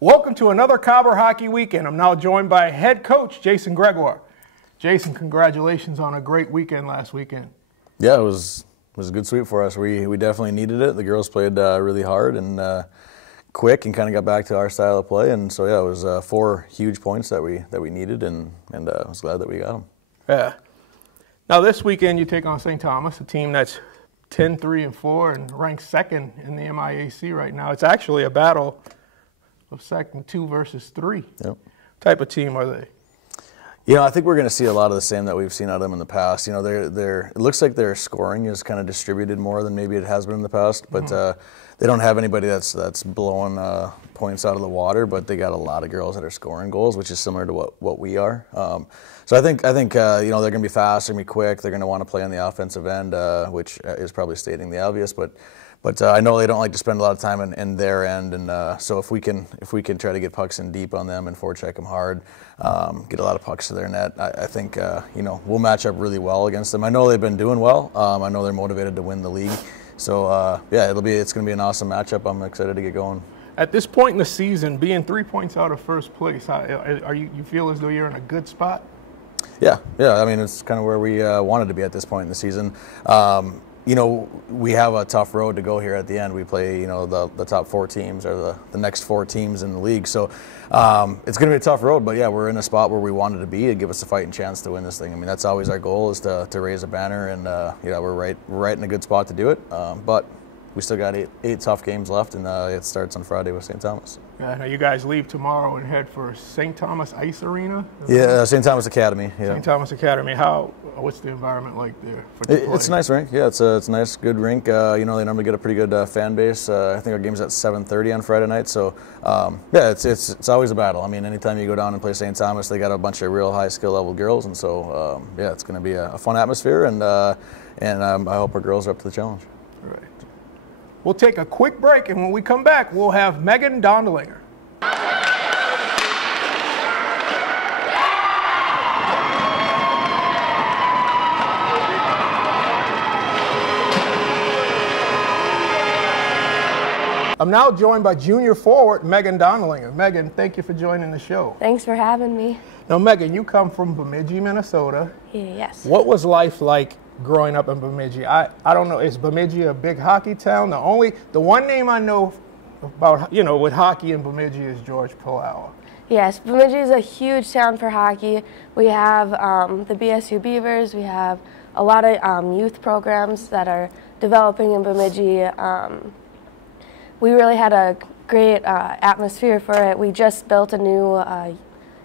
Welcome to another Cobber Hockey Weekend. I'm now joined by head coach Jason Gregoire. Jason, congratulations on a great weekend last weekend. Yeah, it was a good sweep for us. We definitely needed it. The girls played really hard and quick and kind of got back to our style of play. And so, yeah, it was 4 huge points that we needed, and I was glad that we got them. Yeah. Now this weekend you take on St. Thomas, a team that's 10-3-4 and ranked second in the MIAC right now. It's actually a battle of second 2 versus 3. Yep. What type of team are they? You know, I think we're going to see a lot of the same that we've seen out of them in the past. You know, it looks like their scoring is kind of distributed more than maybe it has been in the past, but they don't have anybody that's blowing points out of the water, but they got a lot of girls that are scoring goals, which is similar to what we are. So I think you know, they're going to be fast, they're going to be quick, they're going to want to play on the offensive end, which is probably stating the obvious, but I know they don't like to spend a lot of time in their end, and so if we can try to get pucks in deep on them and forecheck them hard, get a lot of pucks to their net, I think you know, we'll match up really well against them. I know they've been doing well. I know they're motivated to win the league, so yeah, it's going to be an awesome matchup. I'm excited to get going. At this point in the season, being 3 points out of first place, you feel as though you're in a good spot? Yeah. I mean, it's kind of where we wanted to be at this point in the season. You know, we have a tough road to go here at the end. We play, you know, the top 4 teams, or the next 4 teams in the league. So it's going to be a tough road, but yeah, we're in a spot where we wanted to be and give us a fighting chance to win this thing. I mean, that's always our goal, is to raise a banner, and yeah, we're right in a good spot to do it. But we still got 8 tough games left, and it starts on Friday with St. Thomas. Yeah, now you guys leave tomorrow and head for St. Thomas Ice Arena? Yeah, St. Thomas Academy. Yeah. St. Thomas Academy. What's the environment like there? It's a nice rink. Yeah, it's a nice, good rink. You know, they normally get a pretty good fan base. I think our game's at 7:30 on Friday night. So yeah, it's always a battle. I mean, anytime you go down and play St. Thomas, they got a bunch of real high skill level girls, and so yeah, it's going to be a fun atmosphere, and I hope our girls are up to the challenge. All right. We'll take a quick break, and when we come back, we'll have Megan Dondelinger. I'm now joined by junior forward Megan Dondelinger. Megan, thank you for joining the show. Thanks for having me. Now, Megan, you come from Bemidji, Minnesota. Yes. What was life like growing up in Bemidji? I don't know, is Bemidji a big hockey town? The one name I know about, you know, with hockey in Bemidji is George Palawa. Yes, Bemidji is a huge town for hockey. We have the BSU Beavers. We have a lot of youth programs that are developing in Bemidji. We really had a great atmosphere for it. We just built a new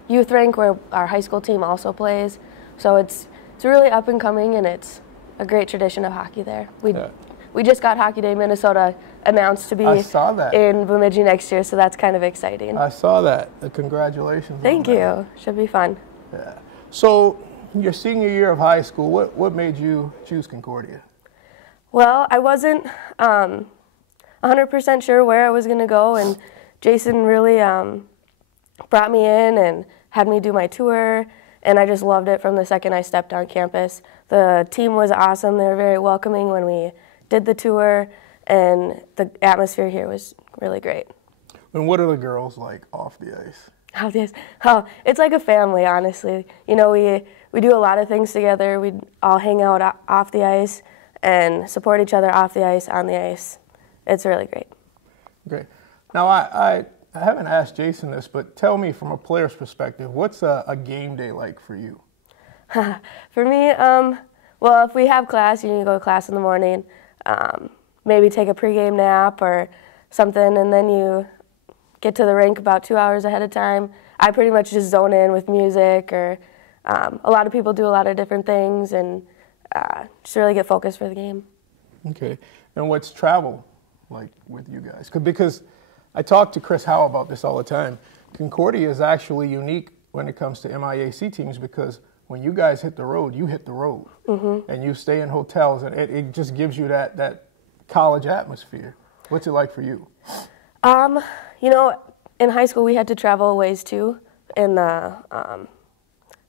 youth rink where our high school team also plays. So it's really up and coming, and it's a great tradition of hockey there. We just got Hockey Day Minnesota announced to be in Bemidji next year, so that's kind of exciting. I saw that. Congratulations. Thank you. Should be fun. Yeah. So your senior year of high school, what made you choose Concordia? Well, I wasn't 100% sure where I was going to go, and Jason really brought me in and had me do my tour, and I just loved it from the second I stepped on campus. The team was awesome. They were very welcoming when we did the tour, and the atmosphere here was really great. And what are the girls like off the ice? Off the ice? Oh, it's like a family, honestly. You know, we do a lot of things together. We all hang out off the ice and support each other off the ice, on the ice. It's really great. Great. Now, I haven't asked Jason this, but tell me from a player's perspective, what's a game day like for you? For me, well, if we have class, you need to go to class in the morning, maybe take a pregame nap or something, and then you get to the rink about 2 hours ahead of time. I pretty much just zone in with music, or a lot of people do a lot of different things, and just really get focused for the game. Okay. And what's travel like with you guys? Because I talk to Chris Howe about this all the time. Concordia is actually unique when it comes to MIAC teams, because when you guys hit the road, you hit the road. Mm-hmm. And you stay in hotels, and it just gives you that college atmosphere. What's it like for you? You know, in high school we had to travel a ways too, in the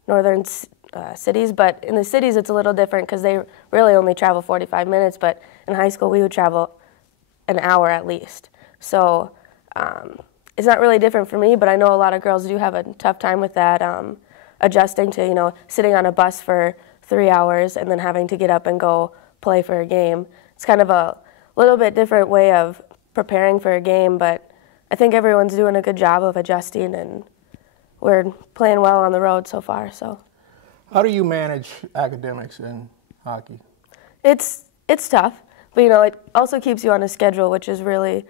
northern cities, but in the cities it's a little different because they really only travel 45 minutes, but in high school we would travel an hour at least. So it's not really different for me, but I know a lot of girls do have a tough time with that, adjusting to, you know, sitting on a bus for 3 hours and then having to get up and go play for a game. It's kind of a little bit different way of preparing for a game, but I think everyone's doing a good job of adjusting, and we're playing well on the road so far. So, how do you manage academics in hockey? It's tough, but you know, it also keeps you on a schedule, which is really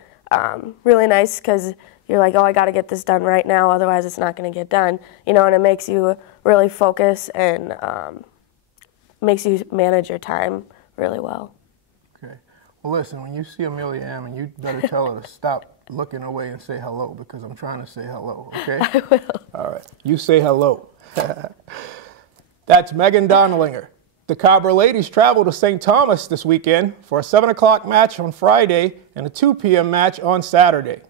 really nice, because you're like, oh, I got to get this done right now, otherwise it's not going to get done. You know, and it makes you really focus and makes you manage your time really well. Okay. Well, listen, when you see Amelia Ammon, you better tell her to stop looking away and say hello, because I'm trying to say hello, okay? I will. All right. You say hello. That's Megan Dondelinger. The Cobber ladies travel to St. Thomas this weekend for a 7 o'clock match on Friday and a 2 p.m. match on Saturday.